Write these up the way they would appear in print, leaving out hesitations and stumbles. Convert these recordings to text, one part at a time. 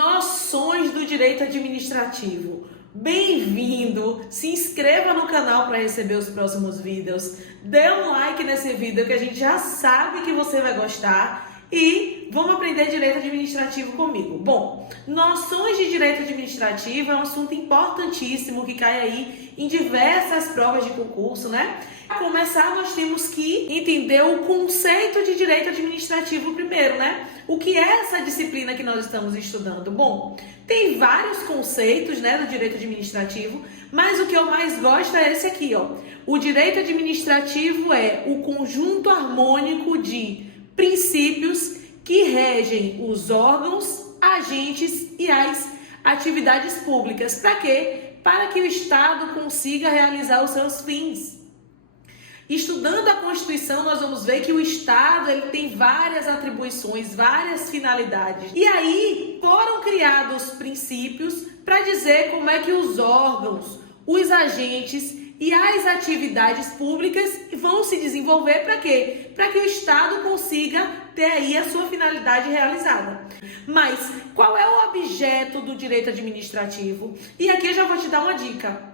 Noções do direito administrativo. Bem-vindo! Se inscreva no canal para receber os próximos vídeos. Dê um like nesse vídeo que a gente já sabe que você vai gostar. E vamos aprender direito administrativo comigo. Bom, noções de direito administrativo é um assunto importantíssimo que cai aí em diversas provas de concurso, né? Para começar, nós temos que entender o conceito de direito administrativo primeiro, né? O que é essa disciplina que nós estamos estudando? Bom, tem vários conceitos, né, do direito administrativo, mas o que eu mais gosto é esse aqui, ó. O direito administrativo é o conjunto harmônico de princípios que regem os órgãos, agentes e as atividades públicas. Para quê? Para que o Estado consiga realizar os seus fins. Estudando a Constituição, nós vamos ver que o Estado ele tem várias atribuições, várias finalidades. E aí foram criados princípios para dizer como é que os órgãos, os agentes e as atividades públicas vão se desenvolver para quê? Para que o Estado consiga ter aí a sua finalidade realizada. Mas qual é o objeto do direito administrativo? E aqui eu já vou te dar uma dica.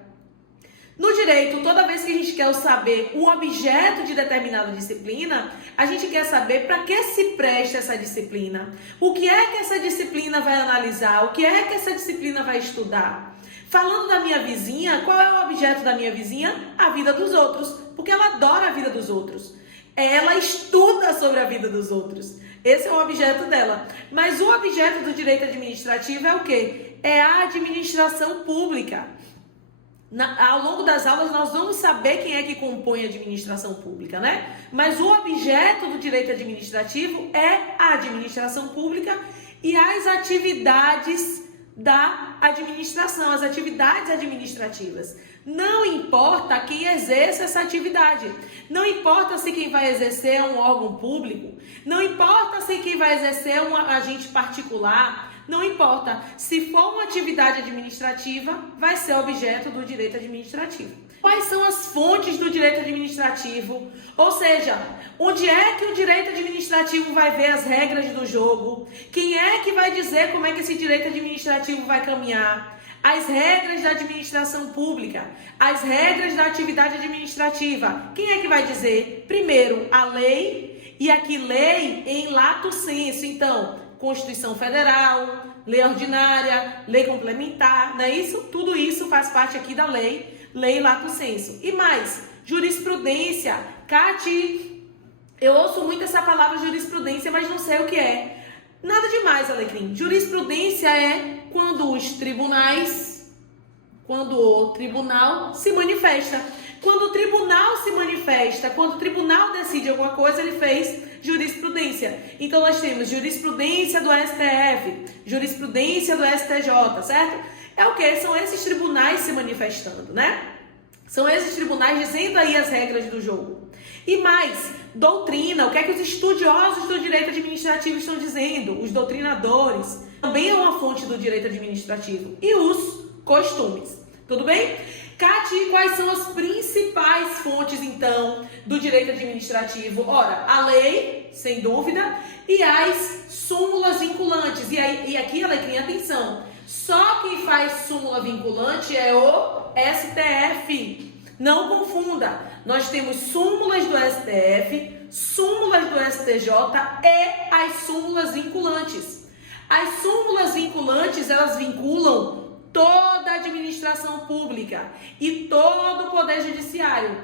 No direito, toda vez que a gente quer saber o objeto de determinada disciplina, a gente quer saber para que se presta essa disciplina. O que é que essa disciplina vai analisar? O que é que essa disciplina vai estudar? Falando da minha vizinha, qual é o objeto da minha vizinha? A vida dos outros, porque ela adora a vida dos outros. Ela estuda sobre a vida dos outros. Esse é o objeto dela. Mas o objeto do direito administrativo é o quê? É a administração pública. Ao longo das aulas nós vamos saber quem é que compõe a administração pública, né? Mas o objeto do direito administrativo é a administração pública e as atividades da administração, as atividades administrativas. Não importa quem exerce essa atividade, não importa se quem vai exercer é um órgão público, não importa se quem vai exercer é um agente particular, não importa. Se for uma atividade administrativa, vai ser objeto do direito administrativo. Quais são as fontes do direito administrativo? Ou seja, onde é que o direito administrativo vai ver as regras do jogo? Quem é que vai dizer como é que esse direito administrativo vai caminhar? As regras da administração pública, as regras da atividade administrativa. Quem é que vai dizer? Primeiro, a lei, e aqui lei em lato sensu. Então, Constituição Federal, lei ordinária, lei complementar, não é isso? Tudo isso faz parte aqui da lei lato sensu. E mais, jurisprudência. Cati, eu ouço muito essa palavra jurisprudência, mas não sei o que é. Nada demais, Alecrim. Jurisprudência é quando o tribunal se manifesta. Quando o tribunal se manifesta, quando o tribunal decide alguma coisa, ele fez jurisprudência. Então, nós temos jurisprudência do STF, jurisprudência do STJ, certo? É o que? São esses tribunais se manifestando, né? São esses tribunais dizendo aí as regras do jogo. E mais, doutrina, o que é que os estudiosos do direito administrativo estão dizendo? Os doutrinadores, também é uma fonte do direito administrativo. E os costumes, tudo bem? Cati, quais são as principais fontes, então, do direito administrativo? Ora, a lei, sem dúvida, e as súmulas vinculantes. E aqui, Alecrim, atenção, só quem faz súmula vinculante é o STF. Não confunda, nós temos súmulas do STF, súmulas do STJ e as súmulas vinculantes. As súmulas vinculantes, elas vinculam toda a administração pública e todo o poder judiciário,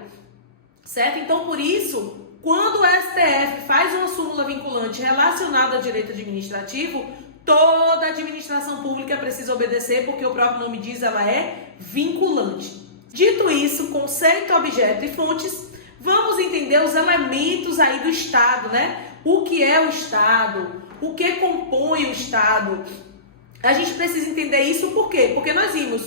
certo? Então, por isso, quando o STF faz uma súmula vinculante relacionada ao direito administrativo, toda a administração pública precisa obedecer, porque o próprio nome diz, ela é vinculante. Dito isso, conceito, objeto e fontes, vamos entender os elementos aí do Estado, né? O que é o Estado? O que compõe o Estado? A gente precisa entender isso por quê? Porque nós vimos,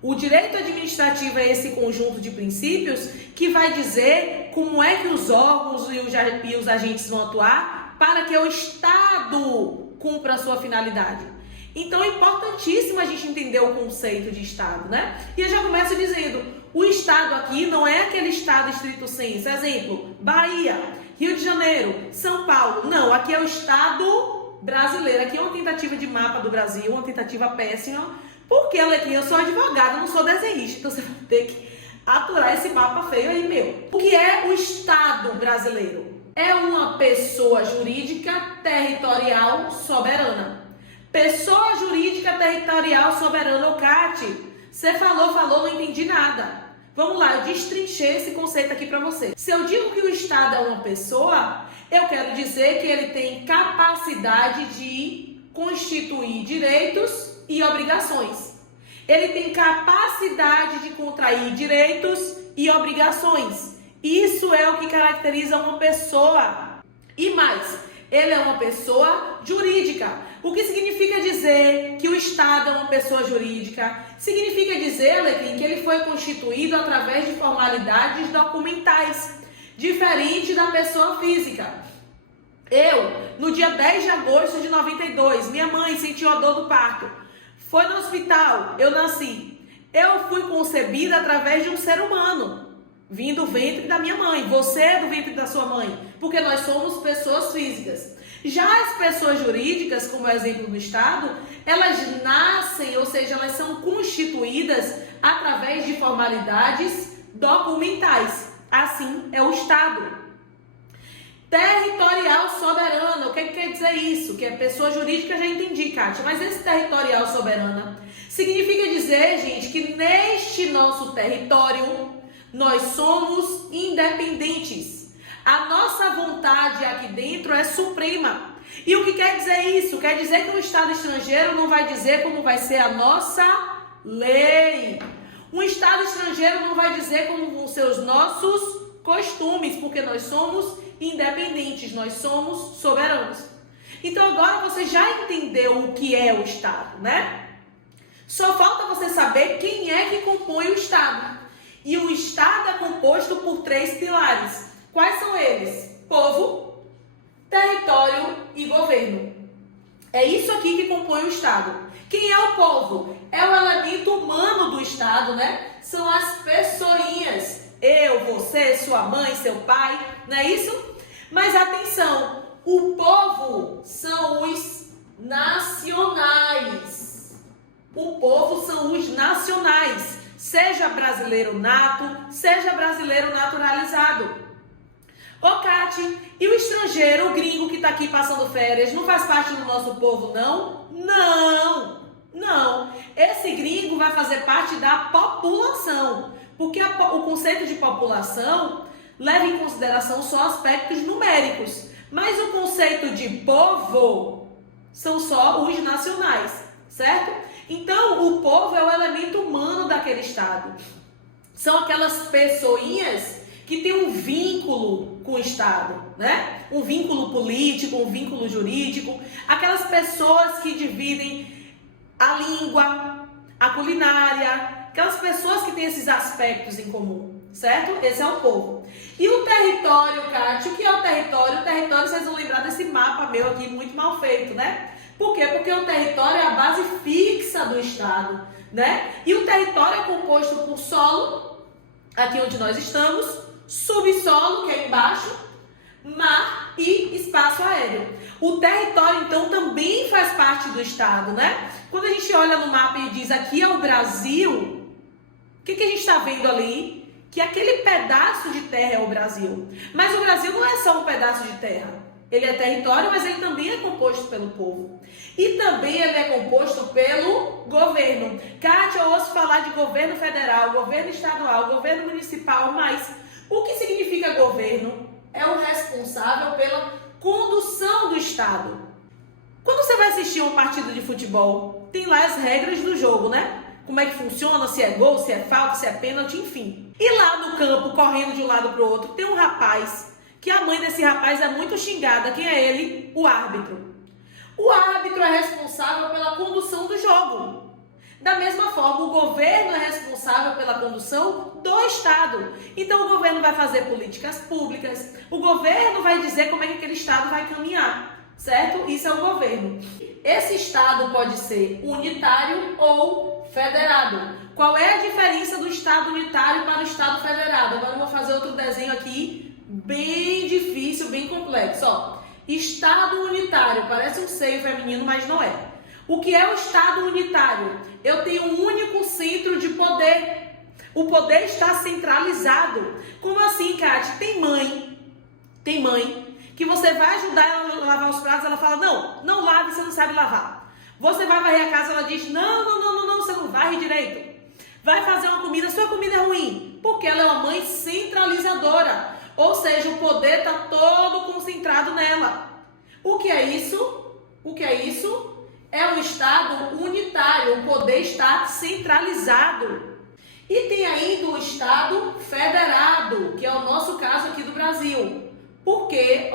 o direito administrativo é esse conjunto de princípios que vai dizer como é que os órgãos e os agentes vão atuar para que o Estado cumpra a sua finalidade. Então é importantíssimo a gente entender o conceito de Estado, né? E eu já começo dizendo, o Estado aqui não é aquele Estado estrito sensu. Exemplo, Bahia, Rio de Janeiro, São Paulo. Não, aqui é o Estado brasileiro. Aqui é uma tentativa de mapa do Brasil, uma tentativa péssima, porque, Alecrim, eu sou advogada, não sou desenhista, então você vai ter que aturar esse mapa feio aí, meu. O que é o Estado brasileiro? É uma pessoa jurídica territorial soberana. Pessoa jurídica territorial soberana. Ô, Cati, você falou, não entendi nada. Vamos lá, eu destrinchei esse conceito aqui para você. Se eu digo que o Estado é uma pessoa, eu quero dizer que ele tem capacidade de constituir direitos e obrigações. Ele tem capacidade de contrair direitos e obrigações. Isso é o que caracteriza uma pessoa. E mais, ele é uma pessoa jurídica. O que significa dizer que o Estado é uma pessoa jurídica? Significa dizer, Alecrim, que ele foi constituído através de formalidades documentais, diferente da pessoa física. Eu, no dia 10 de agosto de 92, minha mãe sentiu a dor do parto. Foi no hospital, eu nasci. Eu fui concebida através de um ser humano, vindo do ventre da minha mãe. Você é do ventre da sua mãe, porque nós somos pessoas físicas. Já as pessoas jurídicas, como é o exemplo do Estado, elas nascem, ou seja, elas são constituídas através de formalidades documentais. Assim é o Estado. Territorial soberana, o que quer dizer isso? Que é pessoa jurídica, já entendi, Kátia, mas esse territorial soberana significa dizer, gente, que neste nosso território nós somos independentes. A nossa vontade aqui dentro é suprema. E o que quer dizer isso? Quer dizer que um Estado estrangeiro não vai dizer como vai ser a nossa lei. Um Estado estrangeiro não vai dizer como vão ser os nossos costumes, porque nós somos independentes, nós somos soberanos. Então agora você já entendeu o que é o Estado, né? Só falta você saber quem é que compõe o Estado. E o Estado é composto por 3 pilares. Quais são eles? Povo, território e governo. É isso aqui que compõe o Estado. Quem é o povo? É o elemento humano do Estado, né? São as pessoinhas. Eu, você, sua mãe, seu pai, não é isso? Mas atenção, o povo são os nacionais. O povo são os nacionais. Seja brasileiro nato, seja brasileiro naturalizado. Ô, Cati, e o estrangeiro, o gringo que está aqui passando férias, não faz parte do nosso povo, não? Não. Esse gringo vai fazer parte da população, porque o conceito de população leva em consideração só aspectos numéricos, mas o conceito de povo são só os nacionais, certo? Então, o povo é o elemento humano daquele estado. São aquelas pessoinhas que tem um vínculo com o Estado, né? Um vínculo político, um vínculo jurídico. Aquelas pessoas que dividem a língua, a culinária, aquelas pessoas que têm esses aspectos em comum, certo? Esse é o povo. E o território, Kátia, o que é o território? O território, vocês vão lembrar desse mapa meu aqui, muito mal feito, né? Por quê? Porque o território é a base fixa do Estado, né? E o território é composto por solo, aqui onde nós estamos, subsolo, que é embaixo, mar e espaço aéreo. O território, então, também faz parte do Estado, né? Quando a gente olha no mapa e diz aqui é o Brasil, o que a gente está vendo ali? Que aquele pedaço de terra é o Brasil. Mas o Brasil não é só um pedaço de terra. Ele é território, mas ele também é composto pelo povo. E também ele é composto pelo governo. Kátia, eu ouço falar de governo federal, governo estadual, governo municipal, mas o que significa governo? É o responsável pela condução do Estado. Quando você vai assistir um partido de futebol, tem lá as regras do jogo, né? Como é que funciona, se é gol, se é falta, se é pênalti, enfim. E lá no campo, correndo de um lado para o outro, tem um rapaz, que a mãe desse rapaz é muito xingada. Quem é ele? O árbitro. O árbitro é responsável pela condução do jogo. Da mesma forma, o governo é responsável pela condução do Estado. Então, o governo vai fazer políticas públicas, o governo vai dizer como é que aquele Estado vai caminhar, certo? Isso é o governo. Esse Estado pode ser unitário ou federado. Qual é a diferença do Estado unitário para o Estado federado? Agora eu vou fazer outro desenho aqui, bem difícil, bem complexo. Ó, Estado unitário, parece um seio feminino, mas não é. O que é o Estado unitário? Eu tenho um único centro de poder. O poder está centralizado. Como assim, Kátia? Tem mãe que você vai ajudar ela a lavar os pratos, ela fala, não lave, você não sabe lavar. Você vai varrer a casa, ela diz, não, você não varre direito. Vai fazer uma comida, sua comida é ruim, porque ela é uma mãe centralizadora. Ou seja, o poder está todo concentrado nela. O que é isso? É um Estado unitário, o poder está centralizado. E tem ainda o Estado federado, que é o nosso caso aqui do Brasil. Porque,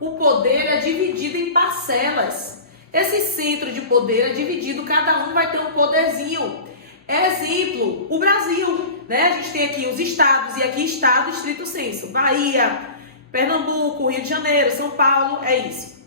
o poder é dividido em parcelas. Esse centro de poder é dividido, cada um vai ter um poderzinho. Exemplo, o Brasil, né? A gente tem aqui os estados, e aqui estado estrito senso. Bahia, Pernambuco, Rio de Janeiro, São Paulo, é isso.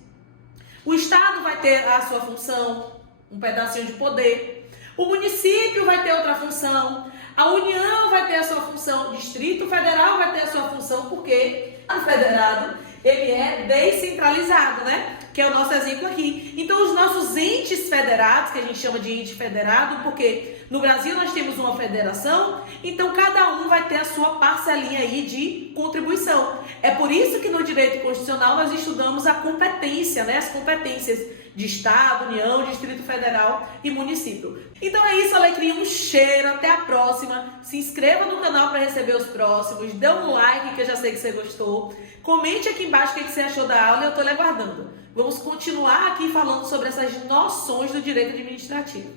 O estado vai ter a sua função, um pedacinho de poder. O município vai ter outra função. A União vai ter a sua função. O Distrito Federal vai ter a sua função, porque o federado, ele é descentralizado, né? Que é o nosso exemplo aqui. Então, os nossos entes federados, que a gente chama de ente federado, porque no Brasil nós temos uma federação, então cada um vai ter a sua parcelinha aí de contribuição. É por isso que no direito constitucional nós estudamos a competência, né? As competências de Estado, União, Distrito Federal e município. Então é isso, Alecrim, um cheiro, até a próxima. Se inscreva no canal para receber os próximos, dê um like que eu já sei que você gostou. Comente aqui embaixo o que você achou da aula e eu estou lhe aguardando. Vamos continuar aqui falando sobre essas noções do direito administrativo.